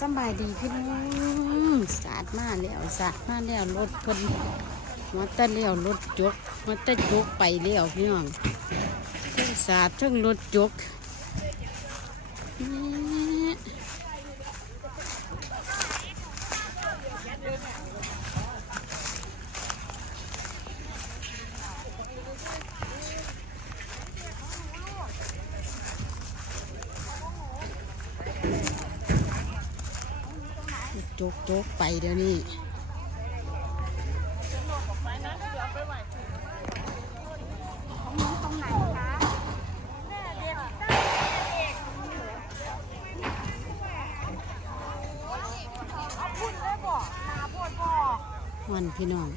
สบายดีพี่น้องสาดมาแล้วสาดมาแล้วรถเพิ่นมาแตะแล้วรถจกมาแตะจกไปแล้วพี่น้องทั้งสาดทั้งรถจกแม่ จกจกไปเดี๋ยวนี้วันพี่น้อง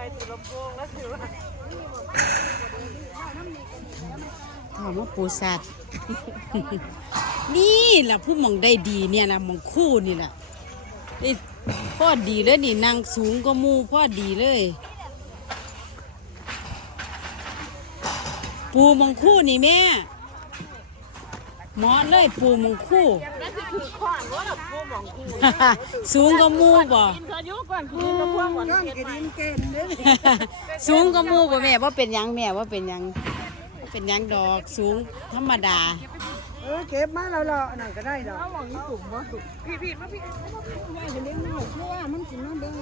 ไงตู่ลำโพงแล้วถือว่ามว่าปูสัตว์นี่แหละผู้มองได้ดีเนี่ยนะมองคู่นี่แหละพ่อดีเลยนี่นางสูงก็มูพ่อดีเลย ปูมองคู่นี่แม่ หมาะเลยปูหมองคู่ นั่นคือถือขวานว่าแบบพวกหมองกูสูงก็มูบ่กินเธอยุก่อนคือลำโพงก่อนเก็บไว้สูงก็มูบ่แม่ว่าเป็นหยังแม่ว่าเป็นหยังบ่เป็นหยังดอกสูงธรรมดา เออเก็บมาแล้วล่ะนั่นก็ได้ดอก เอาหมองนี้ตุ่มวะตุ่มพี่พี่มาพี่ว่าจะเลี้ยงลูกเพราะว่ามันกินน้ำเด้ง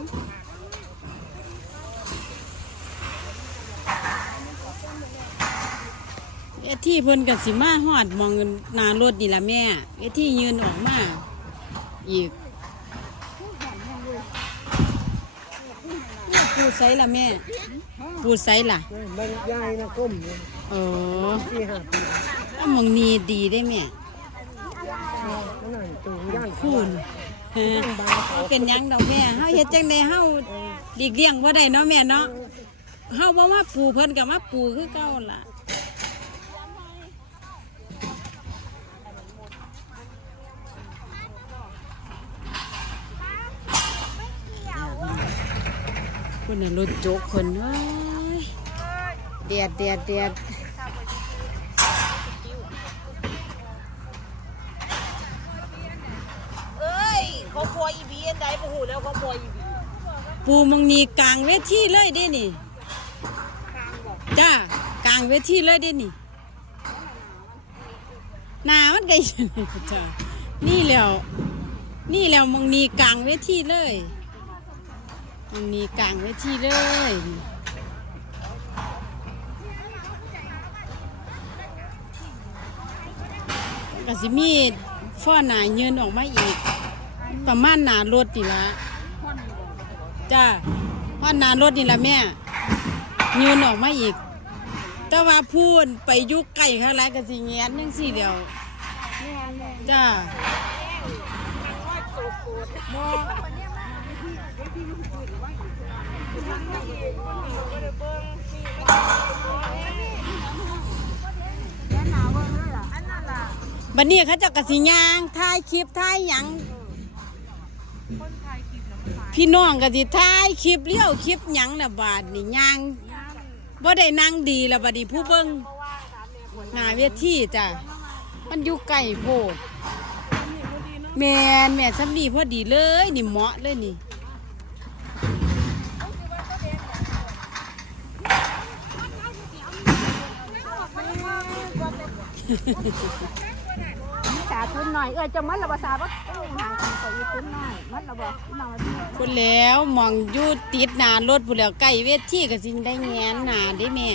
เวทีเพิ่นก็สิมาฮอดมองน้ารถนี่ละแม่เวทียืนออกมาอีกปูไซล่ะแม่ปูไซล่ะมันยายนะก้มอยู่โอ้ที่หาปีถ้ามองนี้ดีได้แม่นั่นน่ะตูงย่านคุณฮะบ่เป็นยังดอกแม่เฮาเฮ็ดจังได๋เฮาดีกเลี่ยงบ่ได้เนาะแม่เนาะเฮาบ่มาปูเพิ่นก็มาปูคือเก่าล่ะ คุณน่ะรถโจกคนเอ้ยแดดแดดแดดเอ้ยเขาครัวอีบีอันใดบ่ฮู้แล้วเขาครัวอีบีปูมองนีกลางเวทีเลยเด้นี่จ้ากลางเวทีเลยเด้นี่หนามันไกลจ้านี่แล้ว นี่แล้วมองนีกลางเวทีเลย มองนีกลางเวทีเลยก็สิมีฟ้อหนาเยินออกมาอีก ประมาณหนารถนี่ละจ้าพราะหนารถนี่ละแม่เยินออกมาอีก แต่ว่าพูนไปยุกไก่ข้างไรก็สิแงนยังสี่เดียวจ้าบั ดนี้เขาจะกระสิยางถ่ายคลิปถ่ายหยังพี่น้องก็สิถ่ายคลิปเลี้ยวคลิปหยังน่ะบาดนี่ยางบ่ได้นั่งดีแล้วบัดนี้ผู้เบิ่งหน้าเวทีจ้ะมันอยู่ไกลโพดแมนแม่สำนีพอดีเลยนี่เหมาะเลยนี่ สาทุนหน่อย เออจะมัดระบาสาบ่ห่างกันก็อีทุนหน่อย มัดระบาน้องที่พูดแล้วมองอยู่ติดหน้ารถพูดแล้วใกล้เวทีก็สิได้แงนหน้าเด้แม่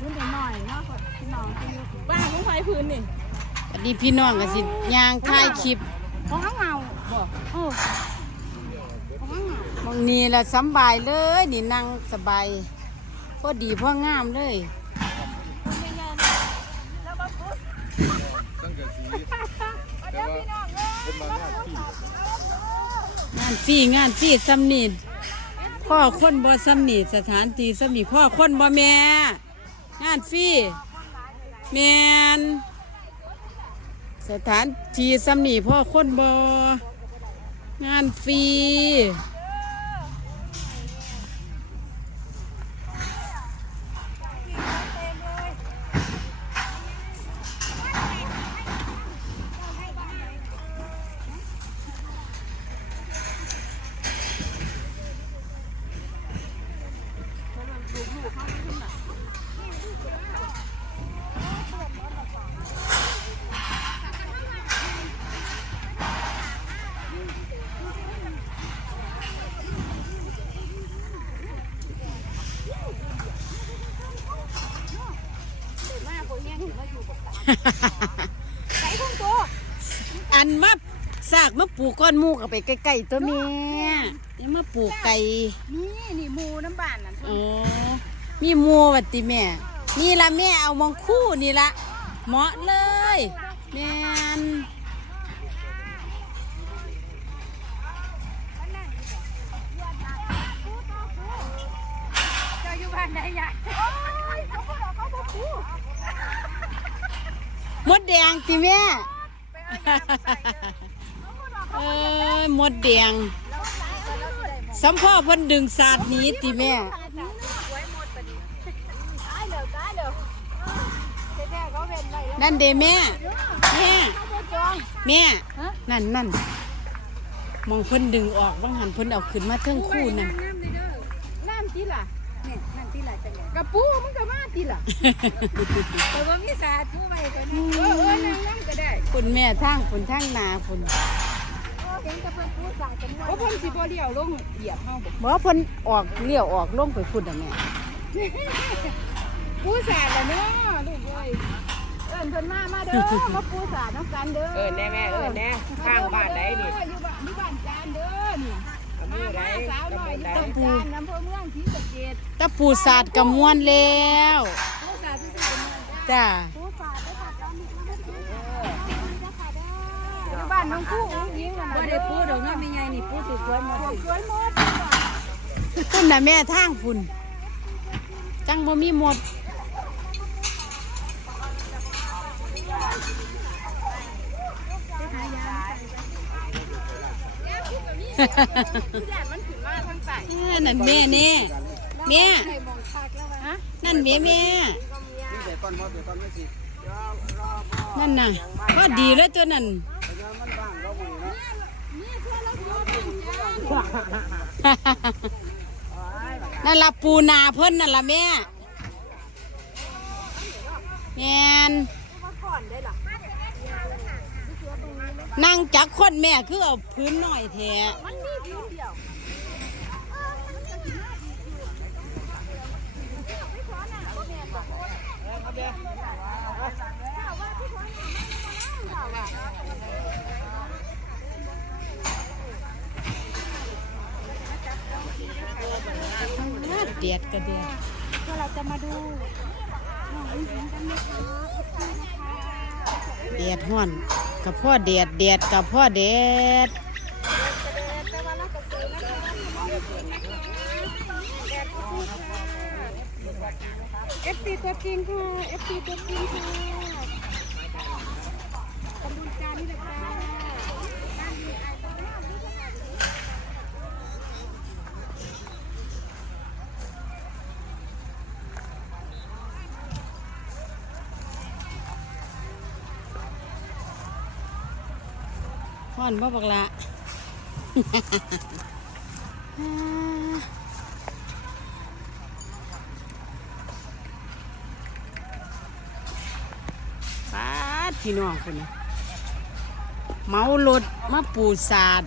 ทุนหน่อยเนาะพี่น้องที่บ้านของไฟพื้นนี่บัดนี้พี่น้องก็สิย่างถ่ายคลิปของเงาบ่โอ้มองนี่ละสำบายเลยนี่นั่งสบายพอดีพองามเลย สังกะสี แต่ว่าเป็นบางหน้าที่ฟรีงานฟรีซ้ำนี่พ่อคนบ่ซ้ำนี่สถานที่ซ้ำนี่พ่อคนบ่แม่ งานฟรีแมนสถานที่ซ้ำนี่พ่อคนบ่งานฟรี อันมาสากมาปลูกก้อนหมูกับไปใกล้ๆตัวแม่ยังมาปลูกไก่นี่นี่หมูน้ำบานนั่นโอ้มีหมูวัดติแม่ นี่ละแม่เอามองคู่นี่ละเหมาะเลยแม่นจ้าอยู่บ้านไหนยายโอ้ยเขาบอกเขาบอกกู มดแดงติแม่เอ้ยมดแดงสัมพ่อเพิ่นดึงสาดหนี้ติแม่ไว้หมดปะดิตายเลยตายเลยเจ๊แม่เขาเป็นไรแล้วนั่นเด้แม่แม่เขาจองแม่นั่นนั่นมองเพิ่นดึงออกบางหันเพิ่นเอาขึ้นมาเทิงคู่นั่นน้ำเลยเด้อน้ำตีล่ะ เนี่ยน้ำตีล่ะจังไงกระปูมันก็มาตีล่ะแต่ว่ามีสาธุไว้ก็นี่เออเออนั่งน้ำก็ได้คุณแม่ทางคุณทางนาคุณเห็นกับเพื่อนพูดสั่งกันว่าโอ้พ่นสิบ่เลี้ยวลงเหยียบเฮาบ่บ่เพิ่นออกเลี้ยวออกลงไปพุ่นอะแม่ปูสาดล่ะเนาะลูกเอ้ยเอิ้นเพิ่นมามาเด้อมาปูสาดน้ำกันเด้อเออแน่แม่เออแน่ข้างบ้านไหนนี่เอออยู่บ้านอยู่บ้านจานเด้อนี่อำเภ มาอใดมาสาวน้อยอยู่ตำบลใดบ้านจานอำเภอเมืองศรีสะเกษตะปูสาดกำมวนแล้วปูสาดที่สุดเป็นเมืองจ้าปูสาดได้ค่ะตอนนี้มาได้อยู่บ้านน้องคู่อุ้งยิงกันบ่ได้ปูดอกเนาะมีไงนี่ปูสิสวยหมดสวยหมดพุ่นน่ะแม่ทางพุ่นจังบ่มีหมด มันขึ้นมาทางใต้เออนั่นแม่นี่แม่ใครมองคักแล้ววะฮะนั่นแม่แม่นั่นน่ะพอดีแล้วตัวนั้นนั่นละปูนาเพิ่นนั่นละแม่แม นั่งจักคนแม่คือเอาพื้นหน่อยแท้เดียดียดก็เดียดเพื่อเราจะมาดูเดียดห้อน กับพ่อเดียดเดียดกับพ่อเดดเอนะคะเอฟซีตัวจริงค่ะเอฟซีตัวจริงค่ะกำลังการนี่แหละค่ะ อนบ่บอกละป้าดพี่น้องคนนี้เมารถมาปูสาด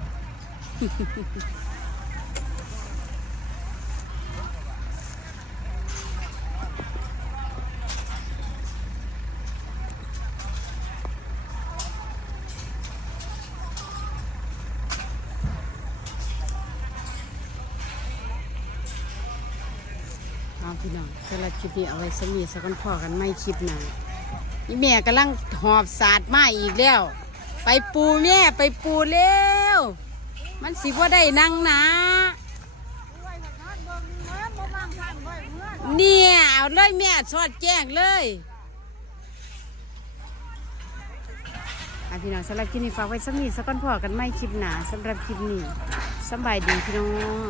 พี่น้องสำหรับคลิปนี้เอาไว้สมีสักคนพอกันไม่คลิปหนานี่แม่กำลังหอบสาดมาอีกแล้ว ไปปูแม่ไปปูเร็วมันสิบ่าได้นั่งนาเนี่ยเอาเลยแม่สอดแจ้งเลยพี่น้องสำหรับคลิปนี้ฝากไว้สักนิดสักก้อนพอกันไม่คลิปหนาสำหรับคลิปนี้สบายดีพี่น้อง